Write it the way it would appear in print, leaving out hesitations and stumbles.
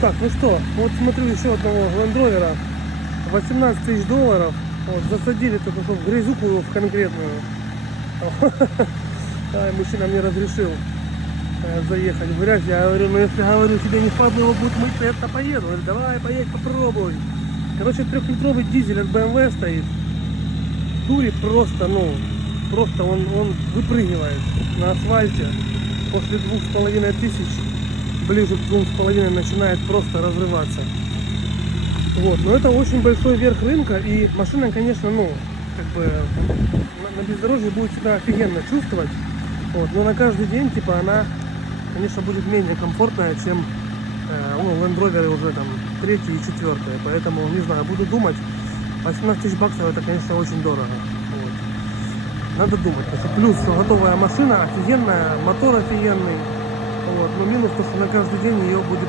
Так, ну что, вот смотрю еще одного Land Rover, 18 тысяч долларов, вот, засадили только что в грязюку в конкретную. Мужчина мне разрешил заехать в грязь. Я говорю, ну если говорю, тебе не впадло будет мыть, то я поеду. Он говорит, давай, поедь, попробуй. Короче, 3-литровый дизель от BMW стоит. Дурит просто, ну, просто он выпрыгивает на асфальте. После 2500, ближе к 2,5 начинает просто разрываться. Вот, но это очень большой верх рынка, и машина, конечно, ну, как бы на бездорожье будет себя офигенно чувствовать. Вот, но на каждый день, типа, она, конечно, будет менее комфортная, чем Land Rover уже там 3-й и 4-й. Поэтому, не знаю, буду думать. 18 тысяч баксов это, конечно, очень дорого. Вот. Надо думать. Плюс готовая машина, офигенная, мотор офигенный. Вот. Но минус то, что на каждый день ее будет